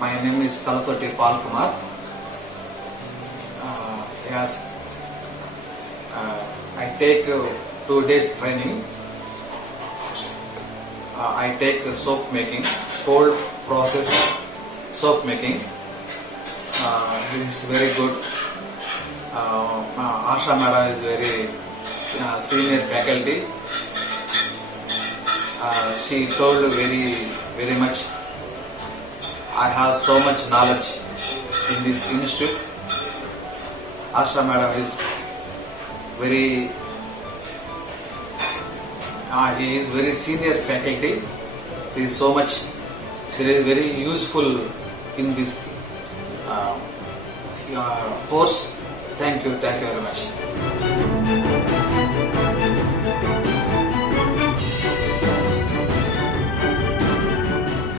My name is Talatoti Pal Kumar. Yes, I take 2 days training. I take soap making, cold process soap making. This is very good. Asha Madam is very senior faculty. She told very much. I have so much knowledge in this institute. Asha Madam is very, he is very senior faculty. He is so much, he is very useful in this course. Thank you very much.